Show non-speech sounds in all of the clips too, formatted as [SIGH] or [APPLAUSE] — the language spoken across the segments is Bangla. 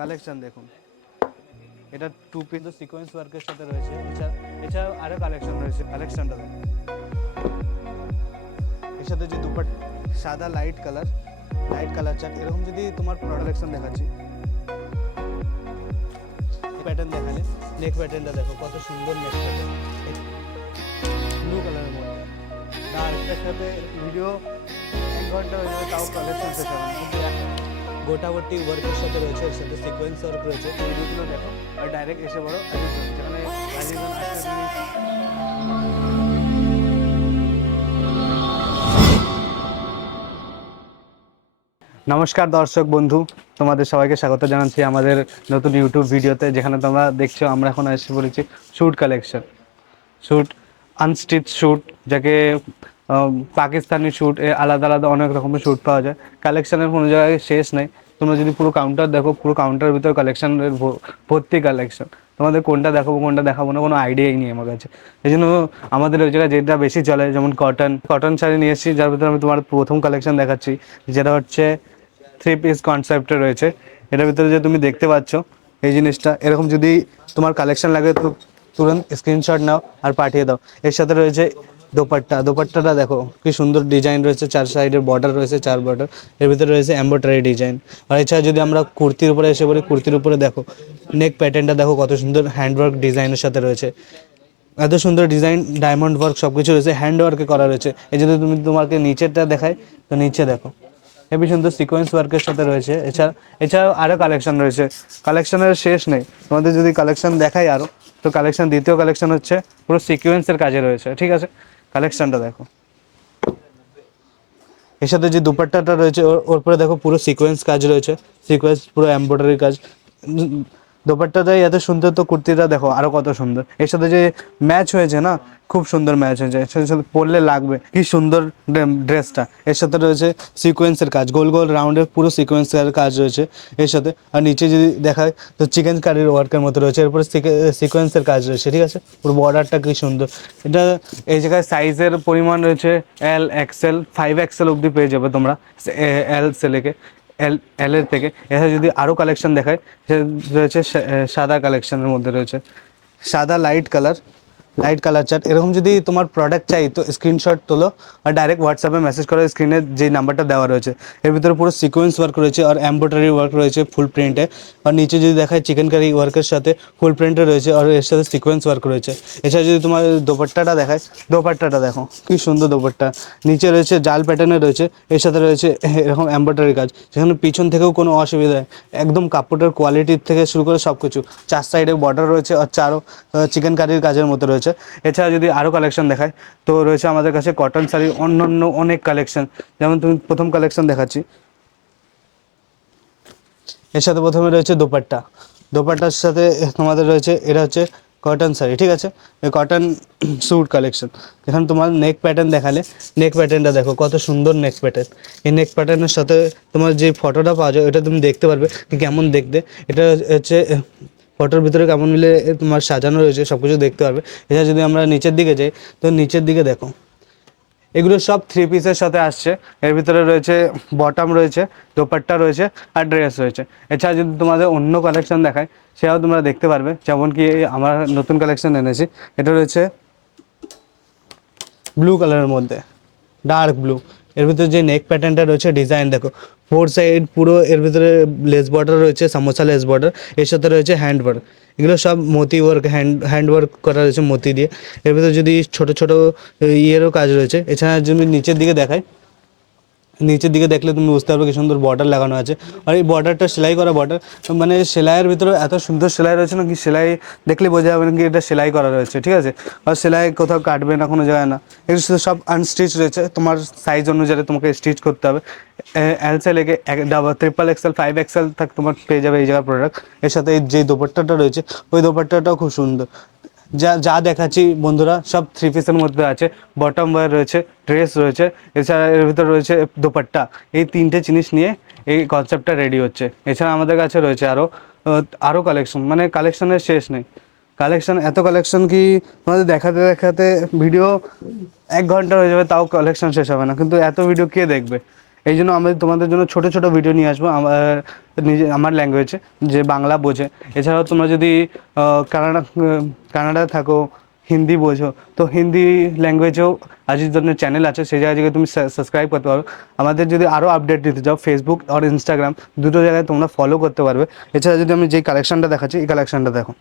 কালেকশন দেখুন। এটা টু পিস সিকোয়েন্স ওয়ার্কের সাথে রয়েছে। এছাড়া, এছাড়াও আরও কালেকশন রয়েছে। কালেকশনটা দেখুন। এর সাথে যে দুপাট, সাদা light colour light colour chart এরকম যদি তোমার প্রোডাকশন দেখাচ্ছি প্যাটার্ন দেখালে নেক প্যাটার্নটা দেখো, কত সুন্দর নেক প্যাটার্ন ব্লু কালারের মধ্যে। আর এটার সাথে ভিডিও এক ঘণ্টা হয়ে যাবে তাও কালেকশন শেষ হবে কিন্তু ওয়ার্কের সাথে রয়েছে এর সাথে সিকোয়েন্স ওয়ার্ক রয়েছে। ভিডিওগুলো দেখো আর ডাইরেক্ট এসে যেখানে তুমি নমস্কার দর্শক বন্ধু তোমাদের সবাইকে স্বাগত জানাচ্ছি আমাদের নতুন ইউটিউব ভিডিওতে যেখানে তোমরা দেখছ আমরা এখন এসে বলেছি suit collection suit unstitch suit যাকে পাকিস্তানি শ্যুট আলাদা আলাদা অনেক রকমের শ্যুট পাওয়া যায়। কালেকশনের কোনো জায়গায় শেষ নেই। তোমরা যদি পুরো কাউন্টার দেখো, পুরো কাউন্টারের ভিতরে কালেকশনের ভর্তি কালেকশন তোমাদের কোনটা দেখাবো কোনটা দেখাবো না, কোনো আইডিয়াই নেই আমার কাছে। এই জন্য আমাদের ওই জায়গায় যেটা বেশি চলে, যেমন কটন কটন শাড়ি নিয়ে এসেছি, যার ভিতরে আমি তোমার প্রথম কালেকশন দেখাচ্ছি, যেটা হচ্ছে থ্রি পিস কনসেপ্টে রয়েছে। এটার ভিতরে যে তুমি দেখতে পাচ্ছ, এই জিনিসটা, এরকম যদি তোমার কালেকশন লাগে তো তুরন্ত স্ক্রিনশট নাও আর পাঠিয়ে দাও। এর সাথে রয়েছে দোপাট্টা, দোপাট্টাটা দেখো, কি সুন্দর ডিজাইন রয়েছে, চার সাইডের বর্ডার রয়েছে, চার বর্ডার এর ভিতরে রয়েছে এম্ব্রয়ডারি ডিজাইন আর এছাড়া যদি আমরা কুর্তির উপরে এসে বলি কুর্তির উপরে দেখো নেক প্যাটার্নটা দেখো কত সুন্দর হ্যান্ডওয়ার্ক ডিজাইনের সাথে রয়েছে। এত সুন্দর ডিজাইন ডায়মন্ড ওয়ার্ক সব কিছু রয়েছে হ্যান্ড ওয়ার্কে করা রয়েছে। এই যদি তুমি তোমাকে নিচেরটা দেখাই, তো নিচে দেখো হেবি সুন্দর সিকোয়েন্স ওয়ার্কের সাথে রয়েছে। এছাড়া, এছাড়াও আরও কালেকশন রয়েছে। কালেকশনের শেষ নেই। তোমাদের যদি কালেকশন দেখাই আরও তো কালেকশন দ্বিতীয় কালেকশন হচ্ছে পুরো সিকোয়েন্সের কাজে রয়েছে, ঠিক আছে? কালেকশনটা দেখো। এর সাথে যে দুপাট্টাটা রয়েছে, ওর ওর পরে দেখো পুরো সিকোয়েন্স কাজ রয়েছে। সিকোয়েন্স পুরো এমব্রয়ডারি কাজ। উম, দোপাট্টাটাই এত সুন্দর তো কুর্তিটা দেখো আরও কত সুন্দর। এর সাথে যে ম্যাচ হয়েছে না খুব সুন্দর ম্যাচ হয়েছে। এর সাথে সাথে পরলে লাগবে কি সুন্দর ড্রেসটা। এর সাথে রয়েছে সিকোয়েন্সের কাজ গোল গোল রাউন্ডের পুরো সিকোয়েন্সের কাজ রয়েছে এর সাথে। আর নিচে যদি দেখায় তো চিকেন কারির ওয়ার্কের মতো রয়েছে। এরপরে সিকোয়েন্সের কাজ রয়েছে ঠিক আছে? পুরো বর্ডারটা কি সুন্দর। এটা এই জায়গায় সাইজের পরিমাণ রয়েছে এল এক্সেল ফাইভ এক্সেল অবধি পেয়ে যাবে তোমরা এল সেলেকে এল এল এর থেকে। এছাড়া যদি আরও কালেকশন দেখায় রয়েছে সাদা কালেকশনের মধ্যে রয়েছে। সাদা light colour light colour chart এরকম যদি তোমার প্রোডাক্ট চাই, তো স্ক্রিনশট তোলো আর ডাইরেক্ট হোয়াটসঅ্যাপে মেসেজ করো স্ক্রিনে যে নাম্বারটা দেওয়া রয়েছে। এর ভিতরে পুরো সিকোয়েন্স ওয়ার্ক রয়েছে আর এম্ব্রয়ডারি ওয়ার্ক রয়েছে ফুল প্রিন্টে আর নিচে যদি দেখায় চিকেন কারি ওয়ার্কের সাথে ফুল প্রিন্টে রয়েছে আর এর সাথে সিকোয়েন্স ওয়ার্ক রয়েছে। এছাড়া যদি তোমার দোপাট্টাটা দেখায়, দোপাট্টাটা দেখো, কি সুন্দর দোপাট্টা। নিচে রয়েছে জাল প্যাটার্নে রয়েছে, এর সাথে রয়েছে [LAUGHS] এরকম এম্ব্রয়ডারি কাজ। যেখানে পিছন থেকেও কোনো অসুবিধা নেই। একদম কাপড়ের কোয়ালিটির থেকে শুরু করে সব কিছু চার সাইডে বর্ডার রয়েছে আর চারও চিকেন কারির কাজের মতো রয়েছে। এছাড়া যদি আরও কালেকশন দেখায় তো রয়েছে আমাদের কাছে কটন শাড়ির অন্য অন্য অনেক কালেকশন যেমন তুমি প্রথম কালেকশন দেখাচ্ছি। এর সাথে প্রথমে রয়েছে দোপাট্টা। দোপাট্টার সাথে তোমাদের রয়েছে, এটা হচ্ছে কটন শাড়ি, ঠিক আছে? কটন স্যুট কালেকশন এখানে তোমার নেক প্যাটার্ন দেখালে নেক প্যাটার্নটা দেখো, কত সুন্দর নেক প্যাটার্ন এই নেক প্যাটার্নের সাথে তোমার যে ফটোটা পাওয়া যায়, ওটা তুমি দেখতে পারবে, কেমন দেখতে। এটা হচ্ছে ফটোর ভিতরে কেমন মিলে তোমার সাজানো রয়েছে সব কিছু দেখতে পারবে। এছাড়া যদি আমরা নিচের দিকে যাই, তো নিচের দিকে দেখো। এগুলো সব থ্রি পিসের সাথে আসছে। এর ভিতরে রয়েছে বটম রয়েছে, দোপাট্টা রয়েছে আর ড্রেস রয়েছে। এছাড়া যদি তোমাদের অন্য কালেকশন দেখায় সেটাও তোমরা দেখতে পারবে। যেমন কি আমার নতুন কালেকশন এনেছি, এটা রয়েছে ব্লু কালারের মধ্যে। ডার্ক ব্লু এর ভিতরে যে নেক প্যাটার্নটা রয়েছে ডিজাইন দেখো। ফোর সাইড পুরো এর ভিতরে লেস বর্ডার রয়েছে সামোসা লেস বর্ডার এর সাথে রয়েছে হ্যান্ড ওয়ার্ক এগুলো সব মতি ওয়ার্ক হ্যান্ড হ্যান্ড ওয়ার্ক করা রয়েছে মতি দিয়ে। এর ভিতরে যদি ছোটো ছোটো, ইয়েরও কাজ রয়েছে, এছাড়া যদি নিচের দিকে দেখায় নিচের দিকে দেখলে তুমি বুঝতে পারবে কি সুন্দর বর্ডার লাগানো আছে। আর এই বর্ডারটা সেলাই করা বর্ডার মানে সেলাইয়ের ভিতরে এত সুন্দর সেলাই রয়েছে না কি সেলাই দেখলে বোঝা যাবে না কি এটা সেলাই করা রয়েছে, ঠিক আছে? আর সেলাই কোথাও কাটবে না কোনো জায়গায় না। এগুলো সব আনস্টিচ রয়েছে, তোমার সাইজ অনুযায়ী তোমাকে স্টিচ করতে হবে। L সেলেকে double triple XL five XL থাক তোমার পেয়ে যাবে এই জায়গার প্রোডাক্টের সাথে যে দোপাট্টাটা রয়েছে, ওই দোপাট্টাটাও খুব সুন্দর। যা যা দেখাচ্ছি বন্ধুরা, সব থ্রি পিসের মধ্যে আছে। বটম ওয়্যার রয়েছে ড্রেস রয়েছে, এছাড়া এর ভিতরে রয়েছে দোপাট্টা। এই তিনটে জিনিস নিয়ে এই কনসেপ্টটা রেডি হচ্ছে। এছাড়া আমাদের কাছে রয়েছে আরও আরও কালেকশন মানে কালেকশনের শেষ নেই। কালেকশন এত কালেকশন কি তোমাদের দেখাতে দেখাতে ভিডিও এক ঘণ্টা হয়ে যাবে, তাও কালেকশন শেষ হবে না। কিন্তু এত ভিডিও কে দেখবে? এই জন্য আমি তোমাদের জন্য ছোট ছোট ভিডিও নিয়ে আসব, আমার, নিজে, আমার ল্যাঙ্গুয়েজে যে বাংলা বোঝে। এছাড়াও তোমরা যদি কানাডা, কানাডায় থাকো, হিন্দি বোঝো, তো হিন্দি ল্যাঙ্গুয়েজেও আজিজ ধরনের চ্যানেল আছে, সেই জায়গায় থেকে তুমি সাবস্ক্রাইব করতে পারো। আমাদের যদি আরও আপডেট দিতে চাও ফেসবুক আর ইনস্টাগ্রাম দুটো জায়গায় তোমরা ফলো করতে পারবে। এছাড়া যদি আমি যে কালেকশনটা দেখাচ্ছি, এই কালেকশনটা দেখো।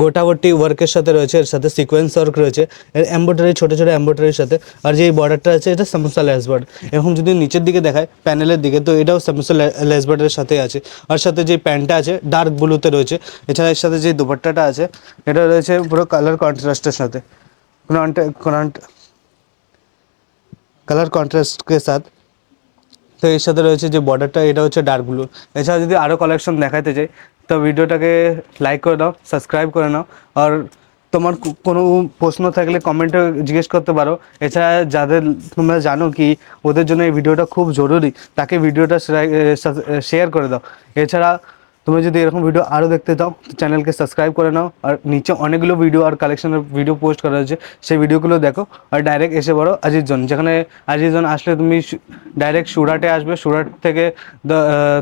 গোটাগোটি ওয়ার্কের সাথে রয়েছে, এর সাথে সিকোয়েন্স ওয়ার্ক রয়েছে, এর এম্ব্রয়ডারি ছোটো ছোটো এম্ব্রয়ডারির সাথে, আর যে বর্ডারটা আছে, এটা সামোসা লেস বর্ডার এখন যদি নিচের দিকে দেখায় প্যানেলের দিকে, তো এটাও সামোসা লেস বর্ডারের সাথে আছে। আর সাথে যে প্যান্টটা আছে ডার্ক ব্লুতে রয়েছে। এছাড়া এর সাথে যে দুপাট্টাটা আছে, এটা রয়েছে পুরো কালার কন্ট্রাস্টের সাথে। কালার কন্ট্রাস্টকে সাথ। তো এর সাথে রয়েছে যে বর্ডারটা এটা হচ্ছে ডার্ক ব্লু এছাড়া যদি আরও কালেকশন দেখাতে চাই তো ভিডিওটাকে লাইক করে দাও সাবস্ক্রাইব করে নাও। আর তোমার কোনো প্রশ্ন থাকলে কমেন্টে জিজ্ঞেস করতে পারো। এছাড়া যাদের তোমরা জানো কি, ওদের জন্য এই ভিডিওটা খুব জরুরি। তাকে ভিডিওটা শেয়ার করে দাও। এছাড়া তুমি যদি এরকম ভিডিও আরও দেখতে চাও চ্যানেলকে সাবস্ক্রাইব করে নাও। আর নিচে অনেকগুলো ভিডিও আর কালেকশনের ভিডিও পোস্ট করা হয়েছে সেই ভিডিওগুলো দেখো আর ডাইরেক্ট এসে পড়ো আজিজ জন যেখানে আজিজ জন আসলে তুমি ডাইরেক্ট সুরাটে আসবে। সুরাট থেকে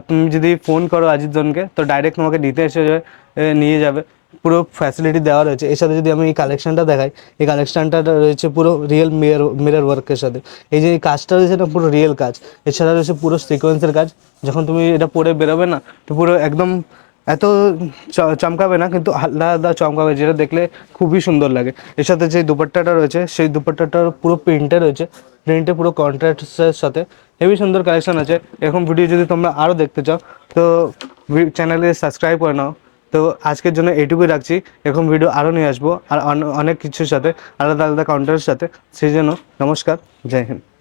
তুমি যদি ফোন করো আজিজ জনকে তো ডাইরেক্ট তোমাকে নিতে এসে নিয়ে যাবে। পুরো ফ্যাসিলিটি দেওয়া রয়েছে। এর সাথে যদি আমি এই কালেকশনটা দেখাই, এই কালেকশনটা রয়েছে পুরো রিয়েল মিরর মিরর ওয়ার্কের সাথে। এই যে কাজটা রয়েছে না পুরো রিয়েল কাজ। এছাড়া রয়েছে পুরো সিকোয়েন্সের কাজ। যখন তুমি এটা পরে বেরোবে না, তো পুরো একদম এত চমকাবে না, কিন্তু আলাদা আলাদা চমকাবে, যেটা দেখলে খুবই সুন্দর লাগে। এর সাথে যে দুপাট্টাটা রয়েছে, সেই দুপাট্টাটার পুরো প্রিন্টে রয়েছে। প্রিন্টে পুরো কন্ট্রাস্টের সাথে। হেভি সুন্দর কালেকশন আছে। এরকম ভিডিও যদি তোমরা আরও দেখতে চাও, তো চ্যানেলে সাবস্ক্রাইব করে নাও। তো আজকের জন্য এইটুকুই রাখছি। এখন ভিডিও আরও নিয়ে আসব, আর অন- অনেক কিছুর সাথে, আলাদা আলাদা কাউন্টারের সাথে। সেই জন্য নমস্কার, জয় হিন্দ।